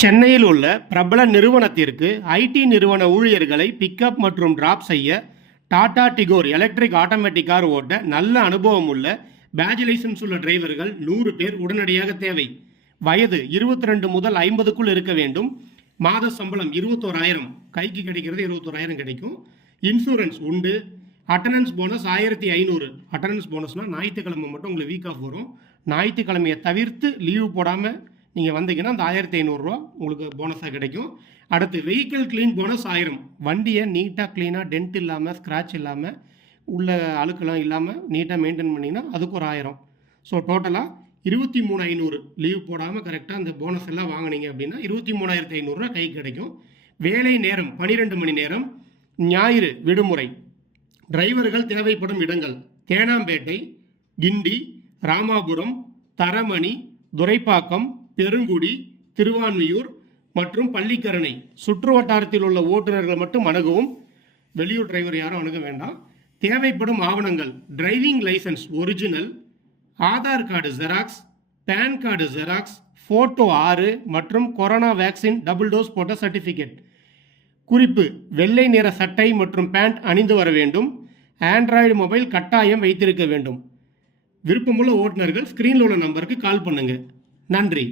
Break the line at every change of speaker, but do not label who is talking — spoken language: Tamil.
சென்னையில் உள்ள பிரபல நிறுவனத்திற்கு ஐடி நிறுவன ஊழியர்களை பிக்கப் மற்றும் டிராப் செய்ய Tata Tigor electric automatic car ஓட்ட நல்ல அனுபவம் உள்ள பேட்ச் லைசன்ஸ் உள்ள டிரைவர்கள் நூறு பேர் உடனடியாக தேவை. வயது இருபத்தி ரெண்டு முதல் ஐம்பதுக்குள் இருக்க வேண்டும். மாத சம்பளம் இருபத்தோராயிரம். கைக்கு கிடைக்கிறது இருபத்தோராயிரம் கிடைக்கும். இன்சூரன்ஸ் உண்டு. அட்டண்டன்ஸ் போனஸ் ஆயிரத்தி ஐநூறு. அட்டண்டன்ஸ் போனஸ்னால் ஞாயிற்றுக்கிழமை மட்டும் உங்களுக்கு வீக் ஆஃப் வரும். ஞாயிற்றுக்கிழமையை தவிர்த்து லீவு போடாமல் நீங்கள் வந்தீங்கன்னா அந்த ஆயிரத்தி ஐநூறுரூவா உங்களுக்கு போனஸாக கிடைக்கும். அடுத்து வெஹிக்கிள் க்ளீன் போனஸ் ஆயிரம். வண்டியை நீட்டாக க்ளீனாக டென்ட் இல்லாமல் ஸ்க்ராட்ச் இல்லாமல் உள்ள அழுக்கெல்லாம் இல்லாமல் நீட்டாக மெயின்டைன் பண்ணிங்கன்னா அதுக்கு ஒரு ஆயிரம். ஸோ டோட்டலாக இருபத்தி மூணு ஐநூறு. லீவ் போடாமல் கரெக்டாக அந்த போனஸ் எல்லாம் வாங்குனீங்க அப்படின்னா இருபத்தி மூணாயிரத்தி ஐநூறுரூவா கை கிடைக்கும். வேலை நேரம் பனிரெண்டு மணி நேரம். ஞாயிறு விடுமுறை. டிரைவர்கள் தேவைப்படும் இடங்கள். தேனாம்பேட்டை கிண்டி ராமாபுரம் தரமணி துரைப்பாக்கம் பெருங்குடி திருவான்மியூர் மற்றும் பள்ளிக்கரணை. சுற்று வட்டாரத்தில் உள்ள ஓட்டுநர்கள் மட்டும் அணுகவும் வெளியூர் டிரைவர் யாரும் அணுக வேண்டாம். தேவைப்படும் ஆவணங்கள் driving licence original Aadhaar card xerox PAN card xerox photo ஆறு மற்றும் கொரோனா வேக்சின் டபுள் டோஸ் போட்ட சர்டிஃபிகேட் குறிப்பு வெள்ளை நிற சட்டை மற்றும் பேண்ட் அணிந்து வர வேண்டும். ஆண்ட்ராய்டு மொபைல் கட்டாயம் வைத்திருக்க வேண்டும். விருப்பமுள்ள ஓட்டுநர்கள் ஸ்க்ரீனில் உள்ள நம்பருக்கு கால் பண்ணுங்கள் நன்றி.